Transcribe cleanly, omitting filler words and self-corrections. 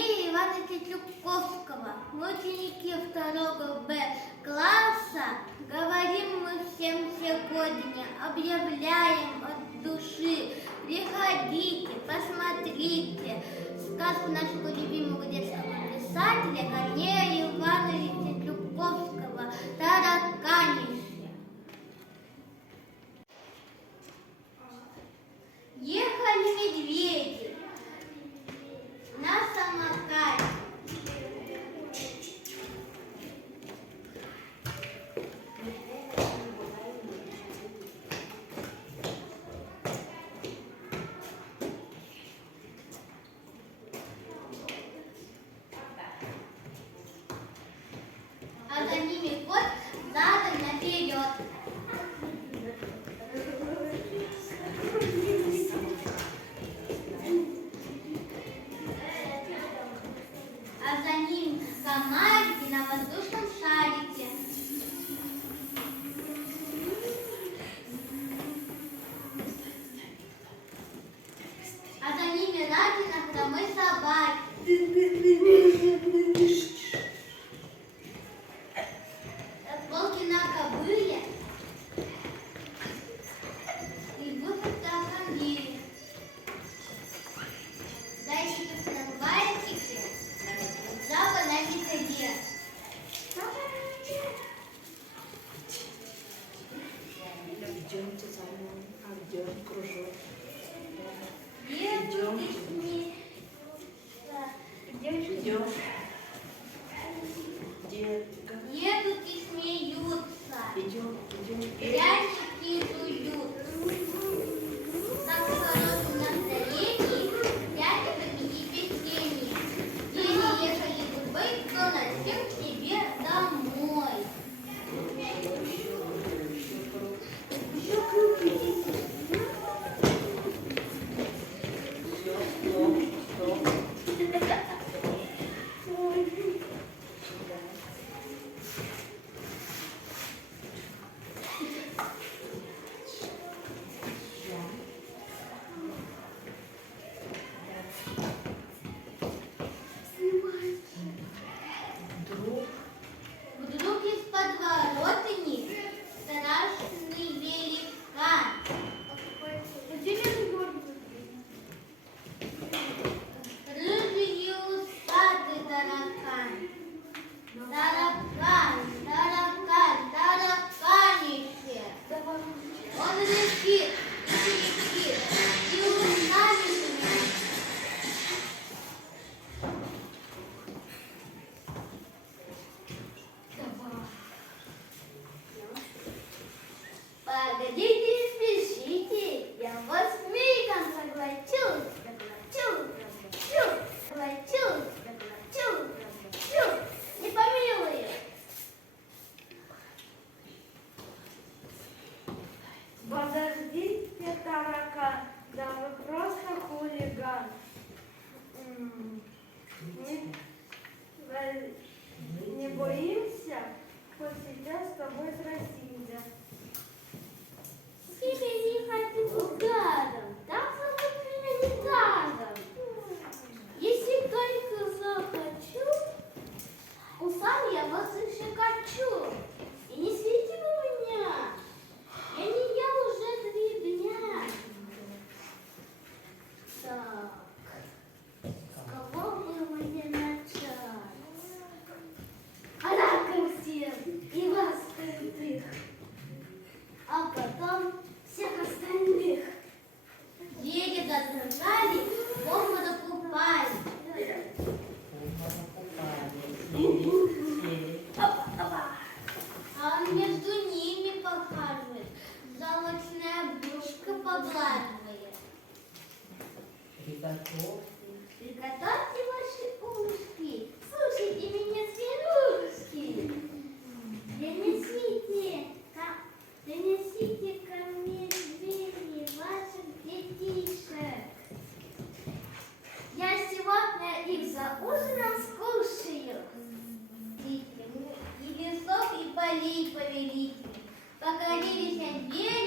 Корнея Ивановича Чубковского. Мы ученики 2 Б класса. Говорим мы всем сегодня, объявляем от души. Приходите, посмотрите сказку нашего любимого детского писателя Корнея Ивановича Чубковского «Тараканище». Ехали медведи на самокате. А за ними кот задом наперед. А за ним комарики на воздушном шарике. А за ними раки на хромой собаке. Волки на кобыле и выход на конвейере. Зайчики в трамвайчике, жаба на мехаде. Идемте за мной, идем кружок. Идем. Идем. Детка. Едут и смеются. Идем. Пряники жуют. Так в хорошем настроении, пряниками и печеньем. Ели губы, кто на всем к себе домой. Вдруг из подворотни страшный великан. Рыжий усатый таракан. Тараканище. Он летит, и ушами шумит. Погодите, спешите, я вас мигом заглочу. Не помилую. Подождите, таракан, да вы просто хулиган. Не боимся, хоть сейчас с тобой сразимся. Тебе не хочу гадом, так зовут меня не гадом. Если только захочу, усам я вас и щекочу. И не свети вы меня, я не ел уже 3 дня. Так, с кого бы мне начать? А раком всем и вас их, а потом всех остальных. Двери задрожали, бомбу закупали. А он между ними похаживает, залочная брюшка поглаживает. Приготовьте ваши ушки, слушайте меня, зверушки. Принесите ко мне звери ваших детишек. Я сегодня их за ужином скушаю. И лесов, и полей повелитель. Покорились звери